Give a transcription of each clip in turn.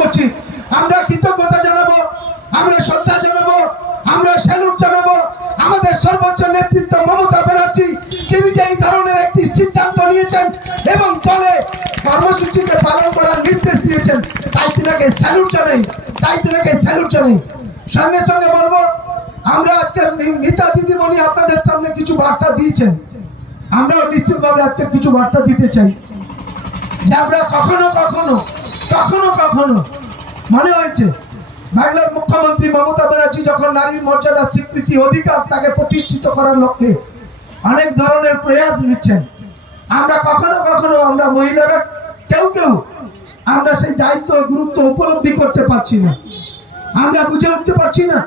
করছি। আমরা কৃতজ্ঞতা জানাবো, আমরা শ্রদ্ধা জানাবো, আমরা স্যালুট জানাবো আমাদের সর্বোচ্চ নেতৃত্ব মমতা ব্যানার্জি, তিনি যে এই ধরনের একটি সিদ্ধান্ত নিয়েছেন এবং দলে কর্মসূচিকে পালন করার নির্দেশ দিয়েছেন, তাই তিনাকে স্যালুট জানাই, সঙ্গে সঙ্গে বলবো, আমরা আজকের নেতা দিদিমণি আপনাদের সামনে কিছু বার্তা দিয়েছেন, আমরাও নিশ্চিতভাবে আজকে কিছু বার্তা দিতে চাই যে আমরা কখনো কখনো মনে হয়েছে বাংলার মুখ্যমন্ত্রী মমতা ব্যানার্জি যখন নারীর মর্যাদা, স্বীকৃতি, অধিকার তাকে প্রতিষ্ঠিত করার লক্ষ্যে অনেক ধরনের প্রয়াস নিচ্ছেন। আমরা কখনো আমরা মহিলারা কেউ আমরা সেই দায়িত্ব গুরুত্ব উপলব্ধি করতে পারছি না, আমরা বুঝে উঠতে পারছি না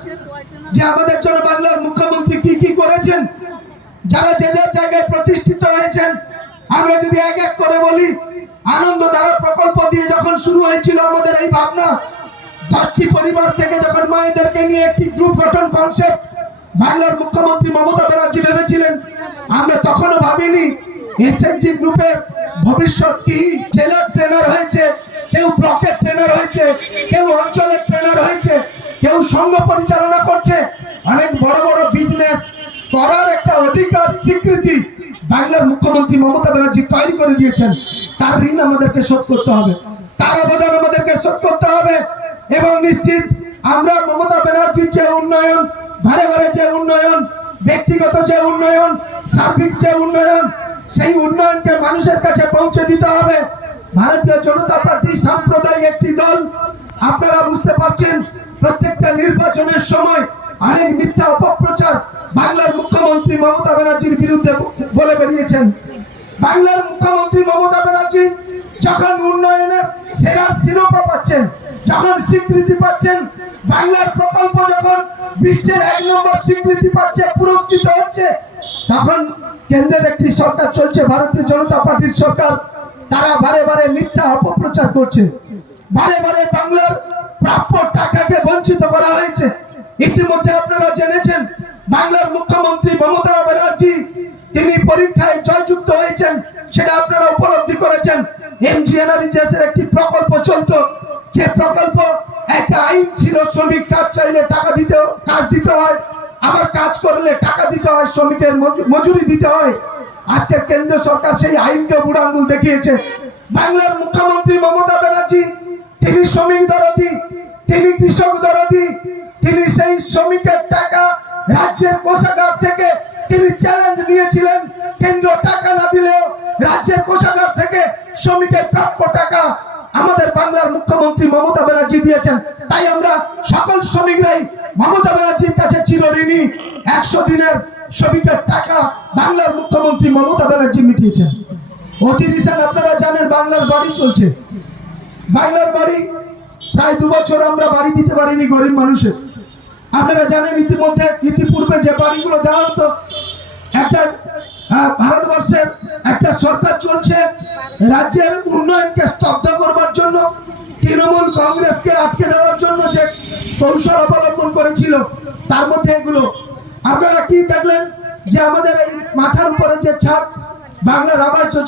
যে আমাদের জন্য বাংলার মুখ্যমন্ত্রী কি করেছেন। যারা যে যার জায়গায় প্রতিষ্ঠিত হয়েছেন, আমরা যদি এক এক করে বলি, আনন্দধারা প্রকল্প দিয়ে যখন শুরু হয়েছিল আমাদের এই ভাবনা, 10টি পরিবার থেকে যখন মায়েদেরকে নিয়ে একটি গ্রুপ গঠন কনসেপ্ট বাংলার মুখ্যমন্ত্রী মমতা ব্যানার্জি ভেবেছিলেন, আমরা তখনও ভাবিনি এসএসজি গ্রুপের ভবিষ্যৎ কি। জেলার ট্রেনার হয়েছে, কেউ ব্লকের ট্রেনার হয়েছে, কেউ অঞ্চলের ট্রেনার হয়েছে, কেউ সংঘ পরিচালনা করছে। অনেক বড় বড় বিজনেস করার একটা অধিকার, স্বীকৃতি বাংলার মুখ্যমন্ত্রী মমতা ব্যানার্জি তৈরি করে দিয়েছেন। তার ঋণ আমাদেরকে শোধ করতে হবে, তার অবদান আমাদেরকে শোধ করতে হবে। এবং নিশ্চিত আমরা মমতা ব্যানার্জির যে উন্নয়ন, ঘরে ঘরে যে উন্নয়ন, ব্যক্তিগত যে উন্নয়ন, সার্বিক যে উন্নয়ন, সেই উন্নয়নকে মানুষের কাছে পৌঁছে দিতে হবে। ভারতীয় জনতা পার্টি সাম্প্রদায়িক একটি দল, আপনারা বুঝতে পারছেন প্রত্যেকটা নির্বাচনের সময় অনেক মিথ্যা অপপ্রচার বাংলার মুখ্যমন্ত্রী মমতা ব্যানার্জির বিরুদ্ধে বলে বেরিয়েছেন। বাংলার মুখ্যমন্ত্রী মমতা ব্যানার্জি যখন উন্নয়নের সেরা শিরোপা পাচ্ছেন, যখন স্বীকৃতি পাচ্ছেন, বাংলার প্রকল্প যখন বিশ্বের 1 নম্বর স্বীকৃতি পাচ্ছে, পুরস্কৃত হচ্ছে, তখন কেন্দ্রের একটি সরকার চলছে, ভারতীয় জনতা পার্টির সরকার, তারা বারে মিথ্যা অপপ্রচার করছে। বারে বাংলার প্রাপ্য টাকাকে বঞ্চিত করা হয়েছে। ইতিমধ্যে আপনারা জেনেছেন বাংলার মুখ্যমন্ত্রী মমতা ব্যানার্জি তিনি পরীক্ষায় জয়যুক্ত হয়েছেন, সেটা আপনারা উপলব্ধি করেছেন। এমজিএনআরইজিএসের একটি প্রকল্প চলতো, যে প্রকল্প একটা আইন ছিল, শ্রমিক কাজ চাইলে টাকা কাজ দিতে হয়, আবার কাজ করলে টাকা দিতে হয়, শ্রমিকের মজুরি দিতে হয়। আজকের কেন্দ্র সরকার সেই আইনকে বুড়ো আঙুল দেখিয়েছে। বাংলার মুখ্যমন্ত্রী মমতা ব্যানার্জি তিনি শ্রমিক দরদি, তিনি কৃষক দরদি, তিনি সেই শ্রমিকের টাকা রাজ্যের কোষাগার থেকে তিনি চ্যালেঞ্জ নিয়েছিলেন, কেন্দ্র টাকা না দিলেও রাজ্যের কোষাগার থেকে শ্রমিকের প্রাপ্য টাকা আমাদের বাংলার মুখ্যমন্ত্রী মমতা ব্যানার্জি দিয়েছেন। তাই আমরা সকল শ্রমিকরাই মমতা ব্যানার্জির কাছে চিরঋণী। 100 দিনের শ্রমিকের টাকা বাংলার মুখ্যমন্ত্রী মমতা ব্যানার্জি মিটিয়েছেন। অতি রিসেন্ট আপনারা জানেন বাংলার বাড়ি চলছে, বাংলার বাড়ি প্রায় 2 বছর আমরা বাড়ি দিতে পারিনি গরিব মানুষের। আপনারা জানেন ইতিপূর্বে যে বাড়িগুলো দেওয়া হতো, একটা ভারতবর্ষের একটা সরকার চলছে রাজ্যের উন্নয়নকে স্তব্ধ করবার জন্য, তৃণমূল কংগ্রেসকে আটকে দেওয়ার জন্য যে কৌশল অবলম্বন করেছিল, তার মধ্যে এগুলো আপনারা কি দেখলেন যে আমাদের এই মাথার উপরে যে ছাদ, বাংলার আবাস যোজনা